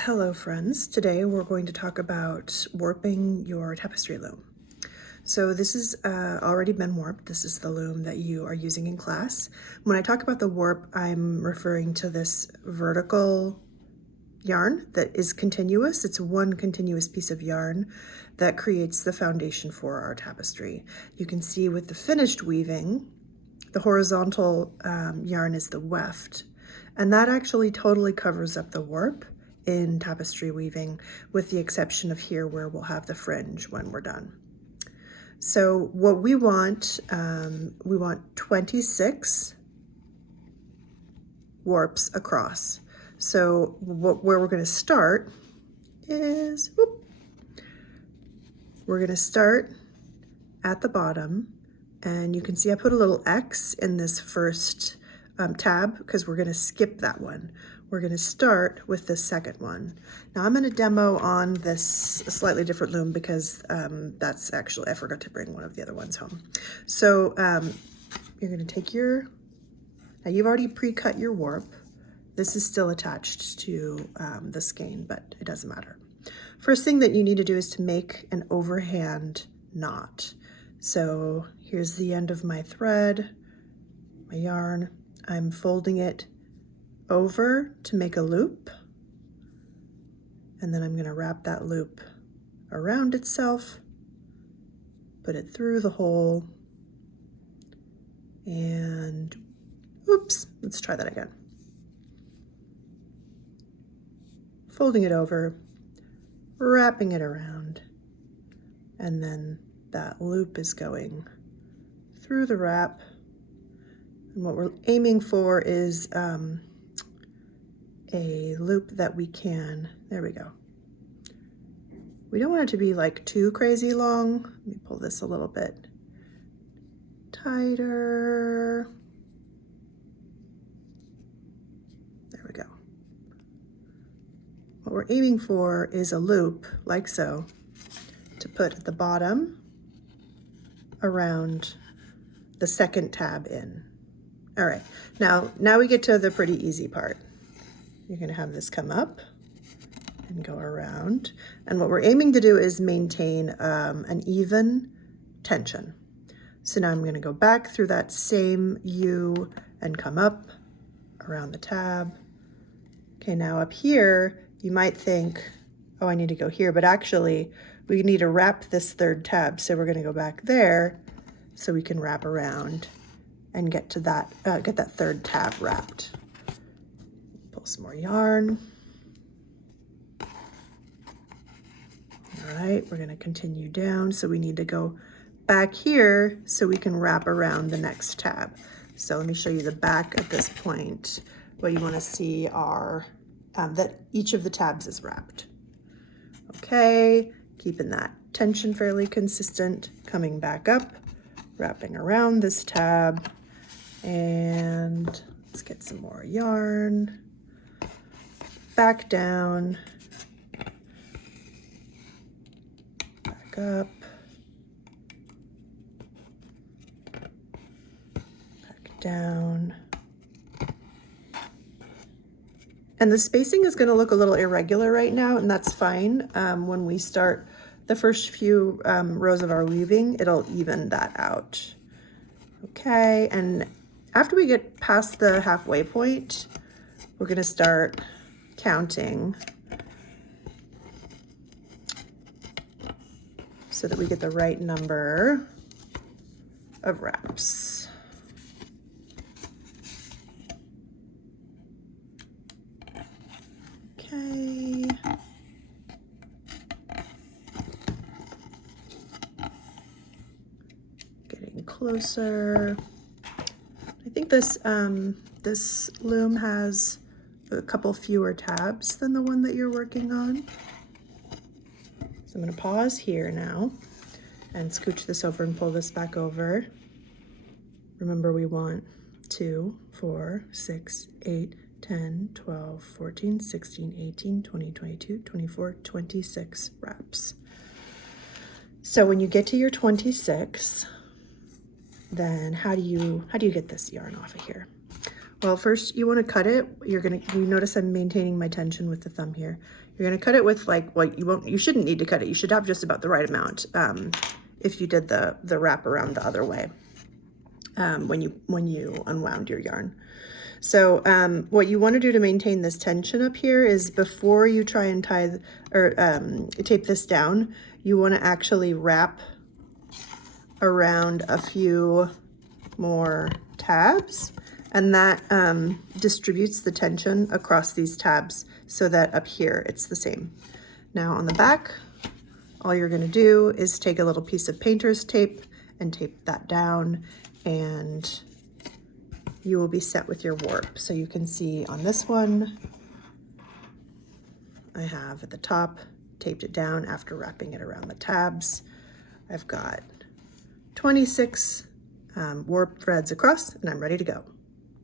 Hello friends, today we're going to talk about warping your tapestry loom. So this has already been warped. This is the loom that you are using in class. When I talk about the warp, I'm referring to this vertical yarn that is continuous. It's one continuous piece of yarn that creates the foundation for our tapestry. You can see with the finished weaving, the horizontal yarn is the weft, and that actually totally covers up the warp in tapestry weaving, with the exception of here where we'll have the fringe when we're done. So what we want 26 warps across. So where we're going to start is, we're going to start at the bottom, and you can see I put a little X in this first tab because we're going to skip that one. We're going to start with the second one. Now I'm going to demo on this slightly different loom because that's actually, I forgot to bring one of the other ones home. So you're going to take now you've already pre-cut your warp. This is still attached to the skein, but it doesn't matter. First thing that you need to do is to make an overhand knot. So here's the end of my thread, my yarn. I'm folding it over to make a loop, and then I'm going to wrap that loop around itself, put it through the hole, and oops, let's try that again. Folding it over, wrapping it around, and then that loop is going through the wrap. And what we're aiming for is a loop that we can, there we go. We don't want it to be like too crazy long. Let me pull this a little bit tighter. There we go. What we're aiming for is a loop like so to put at the bottom around the second tab in. All right, now we get to the pretty easy part. You're going to have this come up and go around. And what we're aiming to do is maintain an even tension. So now I'm going to go back through that same U and come up around the tab. Okay, now up here, you might think, oh, I need to go here, but actually we need to wrap this third tab. So we're going to go back there so we can wrap around and get to that, get that third tab wrapped. Pull some more yarn. All right, we're going to continue down. So we need to go back here so we can wrap around the next tab. So let me show you the back at this point. What you want to see are that each of the tabs is wrapped. Okay, keeping that tension fairly consistent, coming back up, wrapping around this tab, and let's get some more yarn. Back down, back up, back down. And the spacing is going to look a little irregular right now, and that's fine. When we start the first few rows of our weaving, it'll even that out. Okay, and after we get past the halfway point, we're going to start counting so that we get the right number of wraps. Okay. Getting closer. I think this this loom has a couple fewer tabs than the one that you're working on. So I'm going to pause here now and scooch this over and pull this back over. Remember, we want 2, 4, 6, 8, 10, 12, 14, 16, 18, 20, 22, 24, 26 wraps. So when you get to your 26, then how do you get this yarn off of here? Well, first you want to cut it. You notice I'm maintaining my tension with the thumb here. You're going to cut it with like, well, you shouldn't need to cut it. You should have just about the right amount if you did the wrap around the other way when you unwound your yarn. So what you want to do to maintain this tension up here is before you try and tie or tape this down, you want to actually wrap around a few more tabs, and that distributes the tension across these tabs so that up here it's the same. Now on the back, all you're going to do is take a little piece of painter's tape and tape that down, and you will be set with your warp. So you can see on this one, I have at the top taped it down after wrapping it around the tabs. I've got 26 warp threads across, and I'm ready to go.